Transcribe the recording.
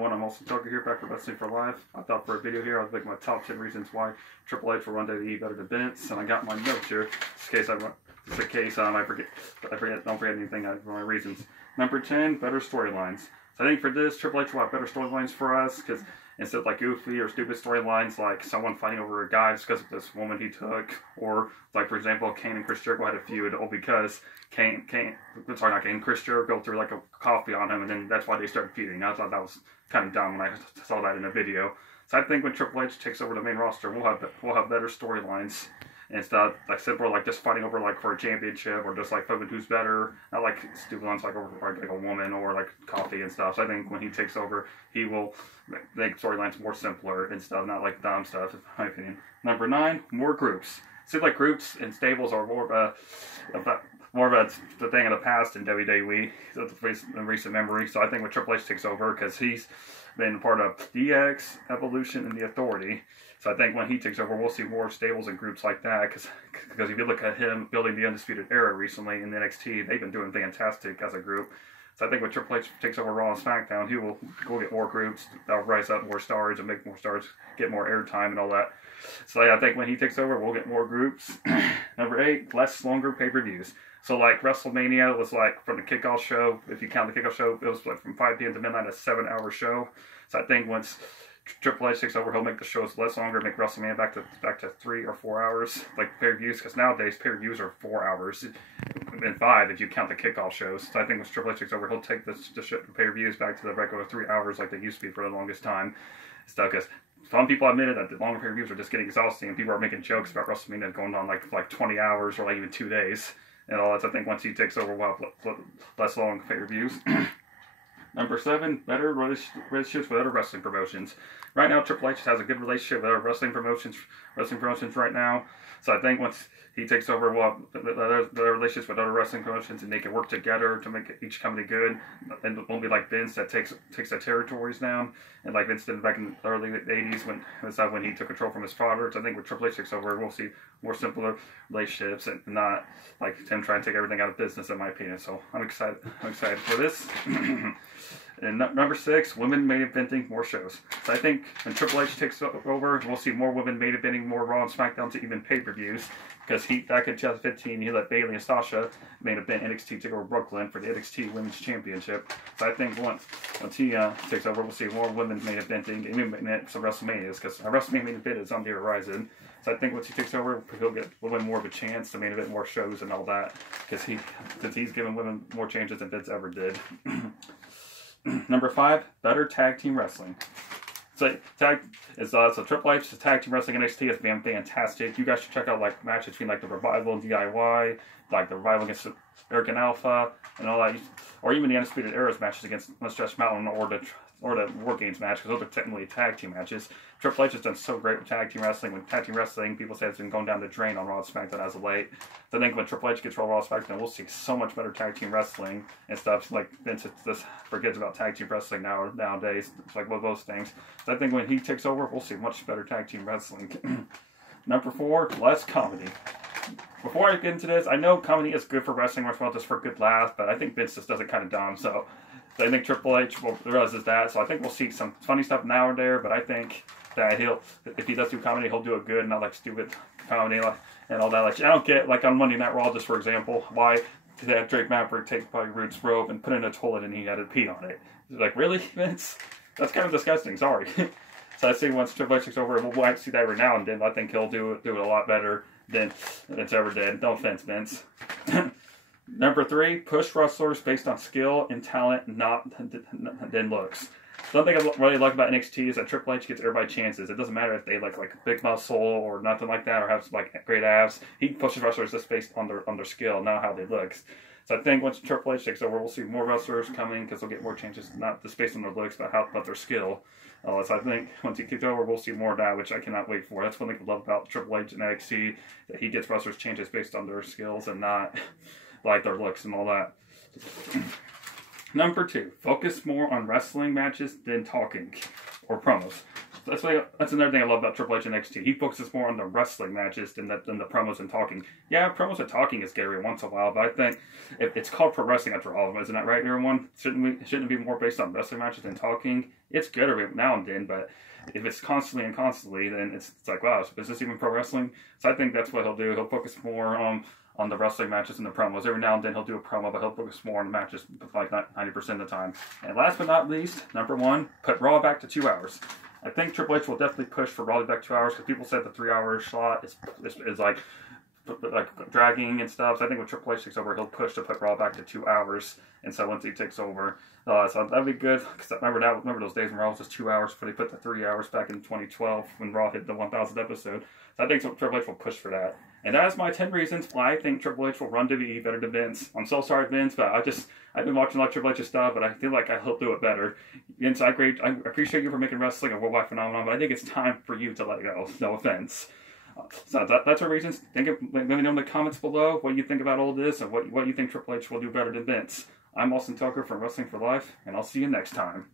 I'm also talking here back to Wrestling for Life. I thought for a video here, I'd make my top 10 reasons why Triple H will run WWE better than Vince, and I got my notes here, just in case I don't forget anything for my reasons. Number 10, better storylines. So I think for this, Triple H will have better storylines for us, because instead of like goofy or stupid storylines like someone fighting over a guy just because of this woman he took, or like for example, Kane and Chris Jericho had a feud, all because Chris Jericho threw like a coffee on him, and then that's why they started feuding. I thought that was kind of dumb when I saw that in a video. So I think when Triple H takes over the main roster, we'll have better storylines instead of like simple like just fighting over like for a championship, or just like focusing who's better, not like stupid ones like over like a woman or like coffee and stuff. So I think when he takes over, he will make storylines more simpler and stuff, not like dumb stuff, in my opinion. Number 9, more groups. Seems like groups and stables are more of the thing of the past in WWE in recent memory. So I think when Triple H takes over, because he's been part of DX, Evolution, and the Authority. So I think when he takes over, we'll see more stables and groups like that. Because if you look at him building the Undisputed Era recently in the NXT, they've been doing fantastic as a group. So I think when Triple H takes over Raw and SmackDown, he will get more groups, that'll rise up more stars and make more stars, get more airtime and all that. So yeah, I think when he takes over, we'll get more groups. Number 8, longer pay-per-views. So like WrestleMania was like from the kickoff show, if you count the kickoff show, it was like from 5 p.m. to midnight, a 7-hour show. So I think once Triple H takes over, he'll make the shows less longer, make WrestleMania back to 3 or 4 hours, like pay-per-views, because nowadays pay-per-views are 4 hours, and 5 if you count the kickoff shows. So I think when Triple H takes over, he'll take the pay-per-views back to the regular 3 hours like they used to be for the longest time. So because some people admitted that the longer pay-per-views are just getting exhausting, and people are making jokes about WrestleMania going on like 20 hours or like even 2 days and all that. So I think once he takes over, we'll have less long pay-per-views. Number 7, better relationships with other wrestling promotions. Right now, Triple H has a good relationship with other wrestling promotions right now. So I think once he takes over, we'll have the relationships with other wrestling promotions, and they can work together to make each company good. And it won't be like Vince that takes the territories down, and like Vince did back in the early 80s when he took control from his father. So I think when Triple H takes over, we'll see more simpler relationships and not like him trying to take everything out of business, in my opinion. So I'm excited for this. And number 6, women main eventing more shows. So I think when Triple H takes over, we'll see more women main eventing, more Raw and SmackDown, to even pay-per-views. Because back in 2015, he let Bayley and Sasha main event NXT TakeOver Brooklyn for the NXT Women's Championship. So I think once he takes over, we'll see more women main eventing, even some WrestleManias, because WrestleMania main event is on the horizon. So I think once he takes over, he'll get women more of a chance to main event more shows and all that, because he's given women more chances than Vince ever did. Number 5, better tag team wrestling. So Triple H's tag team wrestling NXT has been fantastic. You guys should check out like matches between like the Revival and DIY, like the Revival against Eric and Alpha, and all that, or even the Undisputed Era's matches against Mustache Mountain or the War Games match, because those are technically tag team matches. Triple H has done so great with tag team wrestling. With tag team wrestling, people say it's been going down the drain on Raw and SmackDown as of late. So I think when Triple H gets Raw and SmackDown, we'll see so much better tag team wrestling and stuff. Like Vince just forgets about tag team wrestling nowadays. It's like one of those things. So I think when he takes over, we'll see much better tag team wrestling. Number 4, less comedy. Before I get into this, I know comedy is good for wrestling as well, just for a good laugh, but I think Vince just does it kind of dumb. So I think Triple H realizes that. So I think we'll see some funny stuff now and there, but I think that if he does do comedy, he'll do it good, not like stupid comedy and all that. Like I don't get, like on Monday Night Raw, just for example, why did they have Drake Maverick take Bobby Roode's robe and put it in a toilet and he had to pee on it? Like, really, Vince? That's kind of disgusting. Sorry. So I see once Triple H takes over, we'll see that every now and then. I think he'll do it a lot better than it's ever did. No offense, Vince. Number 3, push wrestlers based on skill and talent, not than looks. Something I really like about NXT is that Triple H gets everybody chances. It doesn't matter if they like big muscle or nothing like that, or have like great abs. He pushes wrestlers just based on their skill, not how they look. So I think once Triple H takes over, we'll see more wrestlers coming because they'll get more chances, not just based on their looks, but their skill. So I think once he kicks over, we'll see more of that, which I cannot wait for. That's one thing I love about Triple H and NXT, that he gets wrestlers chances based on their skills and not like their looks and all that. Number 2, focus more on wrestling matches than talking or promos. that's another thing I love about Triple H and NXT. He focuses more on the wrestling matches than the promos and talking. Yeah, promos and talking is scary once in a while, but I think if it's called pro wrestling after all of them, isn't that right, everyone? Shouldn't it be more based on wrestling matches than talking? It's good every now and then, but if it's constantly, then it's like, wow, is this even pro wrestling? So I think that's what he'll do. He'll focus more on the wrestling matches and the promos. Every now and then he'll do a promo, but he'll focus more on the matches like 90% of the time. And last but not least, number one, put Raw back to 2 hours. I think Triple H will definitely push for Raw back 2 hours because people said the 3 hour slot is like dragging and stuff. So I think when Triple H takes over, he'll push to put Raw back to 2 hours. And so once he takes over, so that'd be good. Because remember those days when Raw was just 2 hours before they put the 3 hours back in 2012 when Raw hit the 1,000th episode. So I think Triple H will push for that. And that is my 10 reasons why I think Triple H will run WWE better than Vince. I'm so sorry, Vince, but I've been watching a lot of Triple H's stuff, but I feel like he'll do it better. Vince, I appreciate you for making wrestling a worldwide phenomenon, but I think it's time for you to let go. No offense. So that's our reasons. Let me know in the comments below what you think about all this and what you think Triple H will do better than Vince. I'm Austin Tucker from Wrestling for Life, and I'll see you next time.